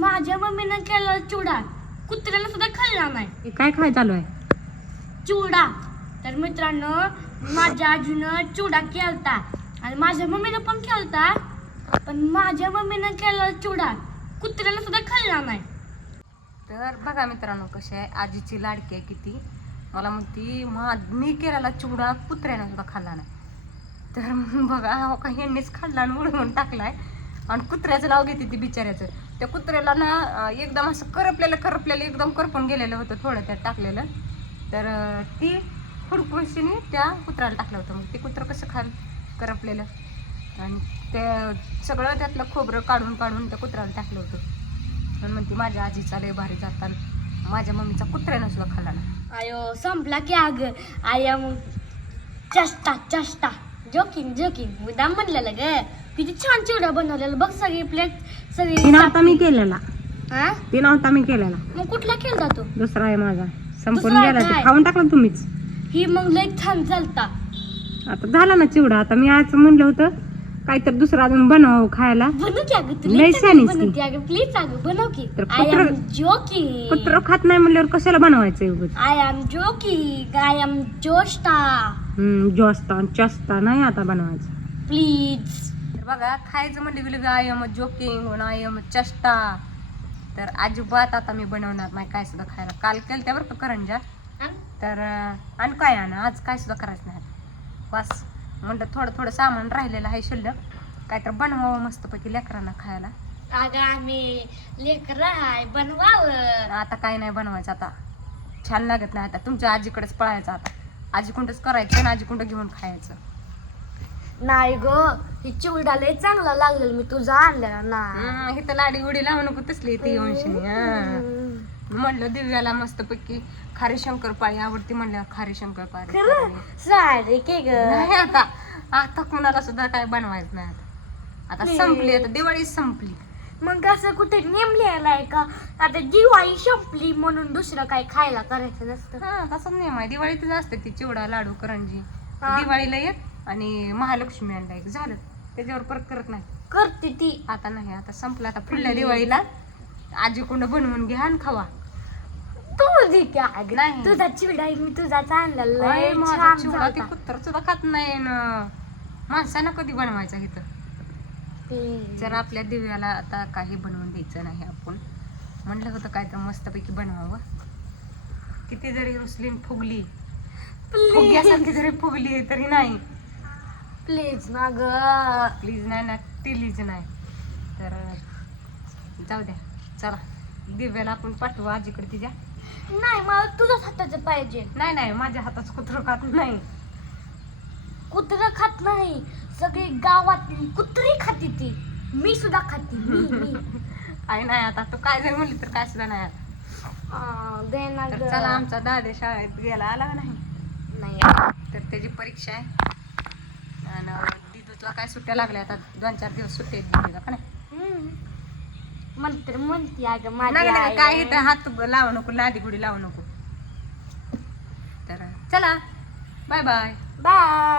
माझ्या मम्मीनं केला चिवडा कुत्र्याला सुद्धा खाल्ला नाही. हे काय खाय चालू आहे? चिवडा तर मित्रांनो माझ्या आजीनं चिवडा केलता. आणि माझ्या मम्मीनं पण केलता. पण माझ्या मम्मीनं केला चिवडा कुत्र्याला सुद्धा खाल्ला नाही. तर बघा मित्रांनो कशी आहे. आजीची लाडकी आहे किती. मला म्हणती मा मी केलेला चिवडा कुत्र्याने सुद्धा खाल्ला नाही. तर बघा हो का ह्यांनीच खाल्ला आणि उडवून टाकलाय. आणि कुत्र्याचं नाव घेते ती बिचाऱ्याचं. त्या कुत्र्याला ना एकदम असं करपलेलं करपलेलं एकदम करपून गेलेलं होतं थोडं त्यात टाकलेलं. तर ती खुडकुशीने त्या कुत्र्याला टाकलं होतं. मग ते कुत्रं कसं खाल करपलेलं. आणि ते सगळं त्यातलं खोबरं काढून काढून त्या कुत्र्याला टाकलं होतं. म्हणून म्हणते माझ्या आजीचा लय भारी जाताना माझ्या मम्मीचा कुत्र्यानं सुद्धा खाला ना. आयो संपला की अग आया मग. चष्टा चष्टा. जोकिंग जोकिंग मुद्दाम म्हणलेलं ग. किती छान चिवडा बनवलेला बघ सगळी प्लेट सगळी ती नव्हता मी केलेला. हा? ती नव्हता मी केलेला. मग कुठला खेळता तू दुसरा आहे माझा. संपून दुसरा गेला काय? ते खाऊन टाकला तुम्हीच. ही मग लय छान चालता. आता झाला ना चिवडा. आता मी आज म्हणलं होतं काहीतरी दुसरं अजून बनवावं खायला. बनव की अगं तू लय लय छान चांगली आहेस की. बनवते अगं प्लीज अगं बनव की. तर आय कुत्रं- एम जोकिंग कुत्र खात नाही म्हणल्यावर कशाला बनवायचं एवढं I am joking I am जोस्टा हम्म जोस्ता चस्ता नाही आता बनवायचं. प्लीज बघा खायचं म्हणलं गेलं I am joking I am चष्टा. तर अजिबात आता मी बनवणार नाही काय सुद्धा खायला. काल केलं त्या बरं का करंजा. तर आणि काय आणा? आज काय सुद्धा करायचं नाही. बस. म्हणलं थोडं थोडं सामान राहिलेलं आहे शिल्लक. काय तर बनवावं मस्तपैकी लेकरांना खायला. अगं आम्ही लेकर आहे बनवावं. आता काय नाही बनवायचं आता. छान लागत नाही आता. तुमच्या आजीकडेच पळायचं आता. आजी कोणतंच करायचं आणि आजी कोणतं घेऊन खायचं. नाही ग. ही चिवडा लय चांगला लागलेला मी तुझा आणलेला ना. हम्म, इथं लाडी उडी लावू नको तसली ती अंशिनी म्हणलं दिव्याला मस्तपैकी खारी शंकरपाळी आवडती म्हणलं खारी शंकरपाळी खरं? सारे के ग? नाही आता आता कुणाला सुद्धा काय बनवायचं नाही आता. आता संपली आता दिवाळी संपली. मग असं कुठे नेम लिहायलाय का? आता दिवाळी संपली म्हणून दुसरं काही खायला करायचं नसतं. हा तसंच नियम आहे. दिवाळीतच असते ती चिवडा लाडू करंजी. हा. दिवाळीला एक आणि महालक्ष्मी आणला एक झालं. त्याच्यावर परत करत नाही. करते ती. आता नाही आता संपलं. आता पुढल्या दिवाळीला. आजी कोंड बनवून घ्या आणि खावा. तू दे की? अगं. नाही. तुझा चिवडा आहे, मी माझा छान चिवडा ते. कुत्तर सुद्धा खात नाही न. माणसानं कधी बनवायचा इथं? ते- जर आपल्या दिव्याला आता काही बनवून द्यायचं नाही आपण. म्हणलं होतं काय तर मस्तपैकी बनवावं. किती जरी रुसलीन फुगली. फुग्यासारखी जरी फुगली तरी नाही. प्लीज ना ग प्लीज नाही ना टिलीज नाही. तर जाऊ द्या. चला. दिव्याला आपण पाठवू आजीकडे तिच्या. नाही मला तुझ्याच हाताचं पाहिजे. नाही नाही माझ्या हाताचं कुत्र खात नाही. कुत्र खात नाही. सगळी गावातली कुत्री खाती ती. मी सुद्धा खाती. मी मी. काय नाही आता. तू काय जरी म्हणली तर काय सुद्धा नाही आता. आ, दे ना तर ग. चला आमचा दादा शाळेत गेला आला नाही? नाही. तर त्याची परीक्षा आहे. आणि दिदूला काय सुट्ट्या लागल्या आता दोन चार दिवस सुट्टी आहेत दिदूला का नाही. म्हणते म्हणते अगं माझी नाही नाही, आई. काय इथं हात लावू नको लादी गुडी लावू नको. तर चला. Bye bye. बाय.